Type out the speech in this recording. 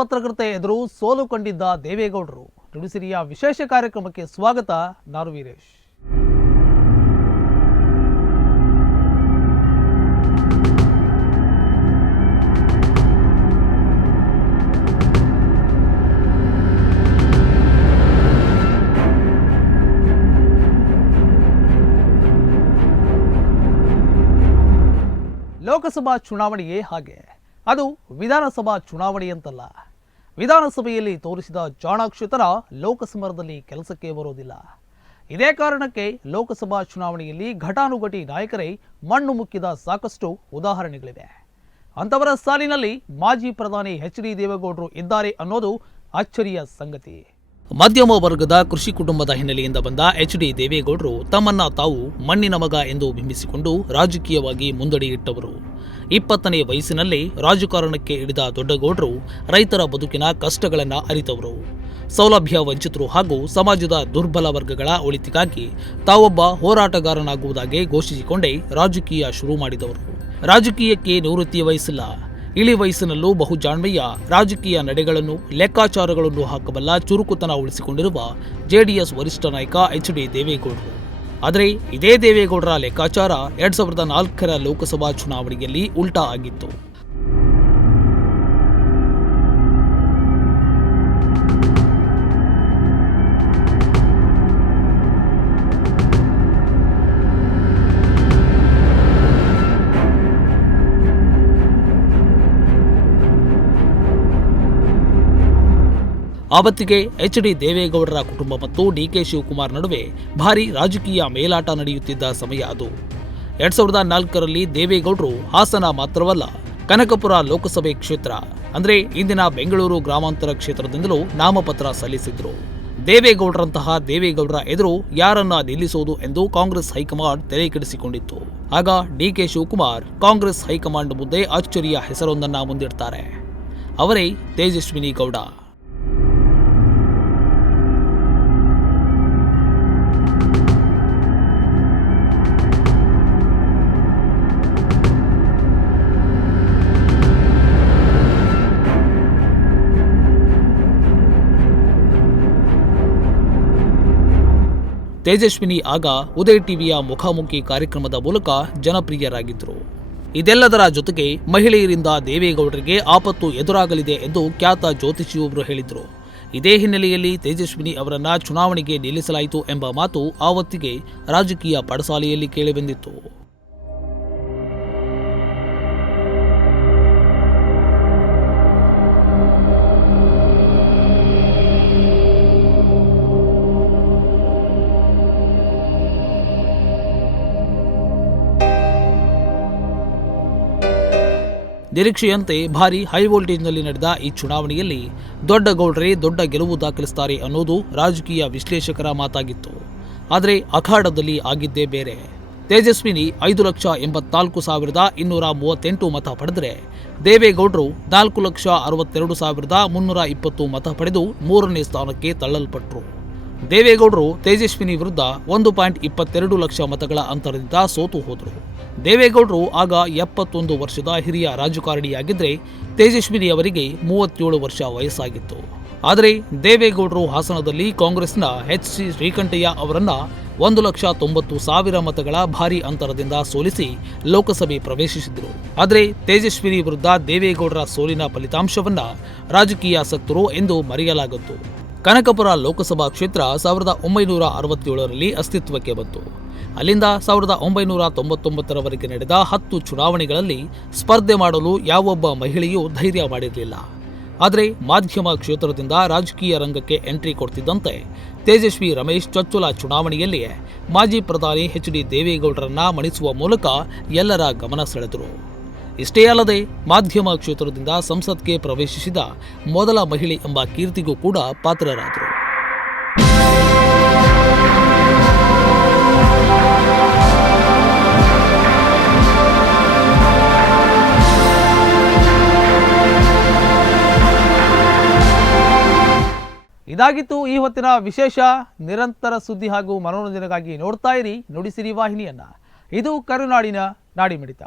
ಪತ್ರಕರ್ತೆ ಎದುರು ಸೋಲು ಕಂಡಿದ್ದ ದೇವೇಗೌಡರು. ನುಡಿಸಿರಿಯ ವಿಶೇಷ ಕಾರ್ಯಕ್ರಮಕ್ಕೆ ಸ್ವಾಗತ. ನಾನು ವೀರೇಶ್. ಲೋಕಸಭಾ ಚುನಾವಣೆಯೇ ಹಾಗೆ. ಅದು ವಿಧಾನಸಭಾ ಚುನಾವಣೆಯಂತಲ್ಲ. ವಿಧಾನಸಭೆಯಲ್ಲಿ ತೋರಿಸಿದ ಚಾಣಾಕ್ಷತನ ಲೋಕಸಮರದಲ್ಲಿ ಕೆಲಸಕ್ಕೆ ಬರೋದಿಲ್ಲ. ಇದೇ ಕಾರಣಕ್ಕೆ ಲೋಕಸಭಾ ಚುನಾವಣೆಯಲ್ಲಿ ಘಟಾನುಘಟಿ ನಾಯಕರೇ ಮಣ್ಣು ಮುಕ್ಕಿದ ಸಾಕಷ್ಟು ಉದಾಹರಣೆಗಳಿವೆ. ಅಂಥವರ ಸಾಲಿನಲ್ಲಿ ಮಾಜಿ ಪ್ರಧಾನಿ ಎಚ್.ಡಿ. ದೇವೇಗೌಡರು ಇದ್ದಾರೆ ಅನ್ನೋದು ಅಚ್ಚರಿಯ ಸಂಗತಿ. ಮಧ್ಯಮ ವರ್ಗದ ಕೃಷಿ ಕುಟುಂಬದ ಹಿನ್ನೆಲೆಯಿಂದ ಬಂದ ಎಚ್.ಡಿ. ದೇವೇಗೌಡರು ತಮ್ಮನ್ನ ತಾವು ಮಣ್ಣಿನ ಮಗ ಎಂದು ಬಿಂಬಿಸಿಕೊಂಡು ರಾಜಕೀಯವಾಗಿ ಮುಂದಡಿಯಿಟ್ಟವರು. 20ನೇ ವಯಸ್ಸಿನಲ್ಲಿ ರಾಜಕಾರಣಕ್ಕೆ ಇಳಿದ ದೊಡ್ಡಗೌಡರು ರೈತರ ಬದುಕಿನ ಕಷ್ಟಗಳನ್ನು ಅರಿತವರು. ಸೌಲಭ್ಯ ವಂಚಿತರು ಹಾಗೂ ಸಮಾಜದ ದುರ್ಬಲ ವರ್ಗಗಳ ಒಳಿತಿಗಾಗಿ ತಾವೊಬ್ಬ ಹೋರಾಟಗಾರನಾಗುವುದಾಗಿ ಘೋಷಿಸಿಕೊಂಡೇ ರಾಜಕೀಯ ಶುರು ಮಾಡಿದವರು. ರಾಜಕೀಯಕ್ಕೆ ನಿವೃತ್ತಿಯ ವಯಸ್ಸಿಲ್ಲ. ಇಳಿ ವಯಸ್ಸಿನಲ್ಲೂ ಬಹುಜಾಣ್ಮೆಯ ರಾಜಕೀಯ ನಡೆಗಳನ್ನು ಲೆಕ್ಕಾಚಾರಗಳನ್ನು ಹಾಕಬಲ್ಲ ಚುರುಕುತನ ಉಳಿಸಿಕೊಂಡಿರುವ ಜೆಡಿಎಸ್ ವರಿಷ್ಠ ನಾಯಕ ಎಚ್.ಡಿ. ದೇವೇಗೌಡರು. ಆದರೆ ಇದೇ ದೇವೇಗೌಡರ ಲೆಕ್ಕಾಚಾರ 2004ರ ಲೋಕಸಭಾ ಚುನಾವಣೆಯಲ್ಲಿ ಉಲ್ಟಾ ಆಗಿತ್ತು. ಆವತ್ತಿಗೆ ಎಚ್.ಡಿ. ದೇವೇಗೌಡರ ಕುಟುಂಬ ಮತ್ತು ಡಿ.ಕೆ. ಶಿವಕುಮಾರ್ ನಡುವೆ ಭಾರೀ ರಾಜಕೀಯ ಮೇಲಾಟ ನಡೆಯುತ್ತಿದ್ದ ಸಮಯ ಅದು. 2004ರಲ್ಲಿ ದೇವೇಗೌಡರು ಹಾಸನ ಮಾತ್ರವಲ್ಲ, ಕನಕಪುರ ಲೋಕಸಭೆ ಕ್ಷೇತ್ರ ಅಂದರೆ ಇಂದಿನ ಬೆಂಗಳೂರು ಗ್ರಾಮಾಂತರ ಕ್ಷೇತ್ರದಿಂದಲೂ ನಾಮಪತ್ರ ಸಲ್ಲಿಸಿದ್ರು. ದೇವೇಗೌಡರ ಎದುರು ಯಾರನ್ನ ನಿಲ್ಲಿಸೋದು ಎಂದು ಕಾಂಗ್ರೆಸ್ ಹೈಕಮಾಂಡ್ ತಲೆಕೆಡಿಸಿಕೊಂಡಿತ್ತು. ಆಗ ಡಿ.ಕೆ. ಶಿವಕುಮಾರ್ ಕಾಂಗ್ರೆಸ್ ಹೈಕಮಾಂಡ್ ಮುಂದೆ ಅಚ್ಚರಿಯ ಹೆಸರೊಂದನ್ನ ಮುಂದಿಡ್ತಾರೆ. ಅವರೇ ತೇಜಸ್ವಿನಿ ಗೌಡ. ತೇಜಸ್ವಿನಿ ಆಗ ಉದಯ್ ಟಿವಿಯ ಮುಖಾಮುಖಿ ಕಾರ್ಯಕ್ರಮದ ಮೂಲಕ ಜನಪ್ರಿಯರಾಗಿದ್ದರು. ಇದೆಲ್ಲದರ ಜೊತೆಗೆ ಮಹಿಳೆಯರಿಂದ ದೇವೇಗೌಡರಿಗೆ ಆಪತ್ತು ಎದುರಾಗಲಿದೆ ಎಂದು ಖ್ಯಾತ ಜ್ಯೋತಿಷಿಯೊಬ್ಬರು ಹೇಳಿದರು. ಇದೇ ಹಿನ್ನೆಲೆಯಲ್ಲಿ ತೇಜಸ್ವಿನಿ ಅವರನ್ನ ಚುನಾವಣೆಗೆ ನಿಲ್ಲಿಸಲಾಯಿತು ಎಂಬ ಮಾತು ಆವತ್ತಿಗೆ ರಾಜಕೀಯ ಪಡಸಾಲೆಯಲ್ಲಿ ಕೇಳಿಬಂದಿತ್ತು. ನಿರೀಕ್ಷೆಯಂತೆ ಭಾರೀ ಹೈ ವೋಲ್ಟೇಜ್ನಲ್ಲಿ ನಡೆದ ಈ ಚುನಾವಣೆಯಲ್ಲಿ ದೊಡ್ಡಗೌಡರೇ ದೊಡ್ಡ ಗೆಲುವು ದಾಖಲಿಸುತ್ತಾರೆ ಅನ್ನೋದು ರಾಜಕೀಯ ವಿಶ್ಲೇಷಕರ ಮಾತಾಗಿತ್ತು. ಆದರೆ ಅಖಾಡದಲ್ಲಿ ಆಗಿದ್ದೇ ಬೇರೆ. ತೇಜಸ್ವಿನಿ 5,84,238 ಮತ ಪಡೆದರೆ ದೇವೇಗೌಡರು 4,62,320 ಮತ ಪಡೆದು 3ನೇ ಸ್ಥಾನಕ್ಕೆ ತಳ್ಳಲ್ಪಟ್ಟರು. ದೇವೇಗೌಡರು ತೇಜಸ್ವಿನಿ ವಿರುದ್ಧ 1.22 ಲಕ್ಷ ಮತಗಳ ಅಂತರದಿಂದ ಸೋತು ಹೋದರು. ದೇವೇಗೌಡರು ಆಗ 71 ವರ್ಷದ ಹಿರಿಯ ರಾಜಕಾರಣಿಯಾಗಿದ್ದರೆ ತೇಜಸ್ವಿನಿ ಅವರಿಗೆ 37 ವರ್ಷ ವಯಸ್ಸಾಗಿತ್ತು. ಆದರೆ ದೇವೇಗೌಡರು ಹಾಸನದಲ್ಲಿ ಕಾಂಗ್ರೆಸ್ನ ಎಚ್.ಸಿ. ಶ್ರೀಕಂಠಯ್ಯ ಅವರನ್ನ 1,90,000 ಮತಗಳ ಭಾರೀ ಅಂತರದಿಂದ ಸೋಲಿಸಿ ಲೋಕಸಭೆ ಪ್ರವೇಶಿಸಿದರು. ಆದರೆ ತೇಜಸ್ವಿನಿ ವಿರುದ್ಧ ದೇವೇಗೌಡರ ಸೋಲಿನ ಫಲಿತಾಂಶವನ್ನ ರಾಜಕೀಯಾಸಕ್ತರು ಎಂದು ಮರೆಯಲಾಗದ್ದು. ಕನಕಪುರ ಲೋಕಸಭಾ ಕ್ಷೇತ್ರ 1967ರಲ್ಲಿ ಅಸ್ತಿತ್ವಕ್ಕೆ ಬಂತು. ಅಲ್ಲಿಂದ 1999ರವರೆಗೆ ನಡೆದ 10 ಚುನಾವಣೆಗಳಲ್ಲಿ ಸ್ಪರ್ಧೆ ಮಾಡಲು ಯಾವೊಬ್ಬ ಮಹಿಳೆಯೂ ಧೈರ್ಯ ಮಾಡಿರಲಿಲ್ಲ. ಆದರೆ ಮಾಧ್ಯಮ ಕ್ಷೇತ್ರದಿಂದ ರಾಜಕೀಯ ರಂಗಕ್ಕೆ ಎಂಟ್ರಿ ಕೊಡ್ತಿದ್ದಂತೆ ತೇಜಸ್ವಿ ರಮೇಶ್ ಚೊಚ್ಚಲ ಚುನಾವಣೆಯಲ್ಲಿಯೇ ಮಾಜಿ ಪ್ರಧಾನಿ ಎಚ್.ಡಿ. ದೇವೇಗೌಡರನ್ನ ಮಣಿಸುವ ಮೂಲಕ ಎಲ್ಲರ ಗಮನ ಸೆಳೆದರು. ಇಷ್ಟೇ ಅಲ್ಲದೆ ಮಾಧ್ಯಮ ಕ್ಷೇತ್ರದಿಂದ ಸಂಸತ್ಗೆ ಪ್ರವೇಶಿಸಿದ ಮೊದಲ ಮಹಿಳೆ ಎಂಬ ಕೀರ್ತಿಗೂ ಕೂಡ ಪಾತ್ರರಾದರು. ಇದಾಗಿತ್ತು ಈ ಹೊತ್ತಿನ ವಿಶೇಷ. ನಿರಂತರ ಸುದ್ದಿ ಹಾಗೂ ಮನೋರಂಜನೆಗಾಗಿ ನೋಡ್ತಾ ಇರಿ ನುಡಿಸಿರಿ ವಾಹಿನಿಯನ್ನ. ಇದು ಕರುನಾಡಿನ ನಾಡಿಮಿಡಿತ.